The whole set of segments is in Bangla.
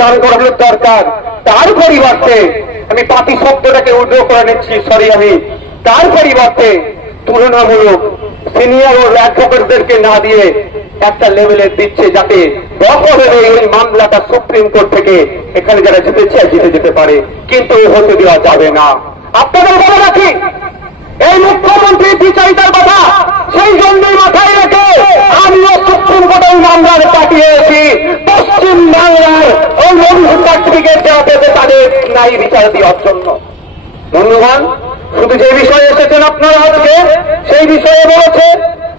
দান করানোর দরকার। তার পরিবর্তে আমি পাতি শব্দটাকে উদ্র করে নিচ্ছি সরি আমি। তার পরিবর্তে তুলনামূলক সিনিয়র ও অ্যাডভোকেটদেরকে না দিয়ে একটা লেভেলে দিচ্ছে যাতে রকমের এই মামলাটা সুপ্রিম কোর্ট থেকে এখানে যারা জিতেছে, জিতে যেতে পারে। কিন্তু হতে দেওয়া যাবে না। আপনাদের বলে রাখি, এই মুখ্যমন্ত্রী বিচারিতার কথা সেই জন্যই মাথায় রেখে আমিও সুপ্রিম কোর্টে এই মামলার পাঠিয়েছি। পশ্চিম বাংলার পেতে তাদের নাই বিচার দেওয়ার জন্য। বন্ধুগণ, শুধু যে বিষয়ে এসেছেন আপনারা আজকে, সেই বিষয়ে বলেছে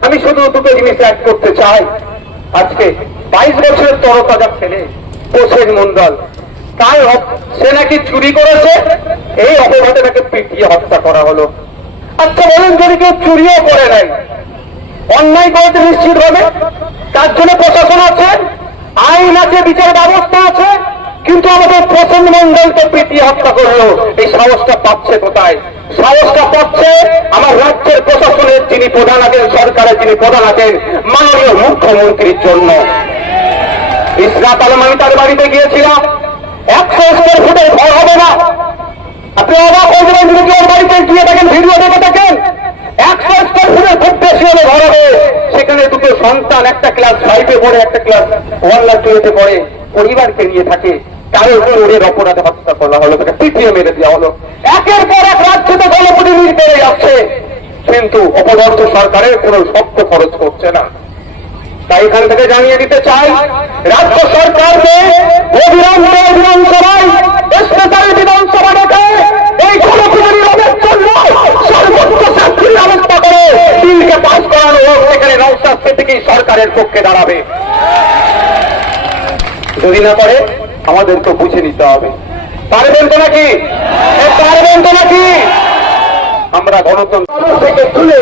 আমি শুধু দুটো জিনিস অ্যাড করতে চাই। আজকে বাইশ বছরের ছেলে মন্ডল। তাই সে নাকি চুরি করেছে? এই অপরাধে তাকে পিটিয়ে হত্যা করা হলো। আচ্ছা বলুন, যদি কেউ চুরিও করে নাই, অন্যায় করেছে নিশ্চিত হবে তার জন্য প্রশাসন আছে, আইন আছে, বিচার ব্যবস্থা আছে কিন্তু আমাদের প্রথম মন্ডলকে পিটিয়ে হত্যা করল। এই সাহসটা পাচ্ছে কোথায়? সাহসটা পাচ্ছে আমার রাজ্যের প্রশাসনের যিনি প্রধান আছেন, সরকারের যিনি প্রধান আছেন, মাননীয় মুখ্যমন্ত্রীর জন্য। ইসরাত আলম আমি তার বাড়িতে গিয়েছিলাম একশো স্কোয়ার ফুটের ঘর হবে না। আপনি অবাক হয়ে যাবেন যদি ওর বাড়িতে গিয়ে দেখেন, ভিডিও দেখে থাকেন একশো স্কোয়ার ফুটের খুব বেশি হলে ঘর হবে। সেখানে দুটো সন্তান, একটা ক্লাস ফাইভে পড়ে, একটা ক্লাস ওয়ান লাখ টুয়েতে পড়ে। পরিবারকে নিয়ে থাকে। তার উপর অপরাধে হত্যা করা হলো, তাকে পিটিয়ে মেরে দেওয়া হলো। একের পর এক রাজ্যতে গণপ্রতিনিধি বেড়ে যাচ্ছে। কিন্তু অপদর্থ সরকারের কোনো শব্দ খরচ করছে না। তাই এখান থেকে জানিয়ে দিতে চাই, রাজ্য সরকারকে অবিলম্বে বিধানসভায় স্পেশাল বিধানসভা ডেকে এই গণপ্রতিনিধি রোধের জন্য সর্বোচ্চ শাস্তির ব্যবস্থা করে বিলকে পাস করানো হোক সেখানে নৌসাদ সিদ্দিকী সরকারের পক্ষে দাঁড়াবে। যদি না করে আমাদের তো বুঝে নিতে হবে। পারবেন তো নাকি? পারবেন তো নাকি? আমরা গণতন্ত্র থেকে তুলে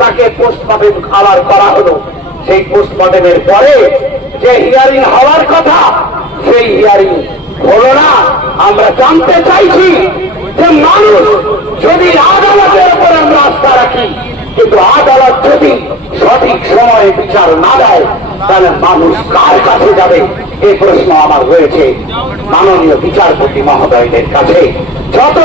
তাকে পোস্টমর্টেম খাবার করা হলো। সেই পোস্টমর্টেমের পরে যে হিয়ারিং হওয়ার কথা, সেই হিয়ারিং হলো না। আমরা জানতে চাইছি যে মানুষ যদি আদালতের উপর আমরা আস্থা রাখি কিন্তু আদালত যদি সঠিক সময়ে বিচার না দেয়, তাহলে মানুষ কার কাছে যাবে? এই প্রশ্ন আমার রয়েছে। মাননীয় বিচারপতি মহোদয়দের কাছে। যত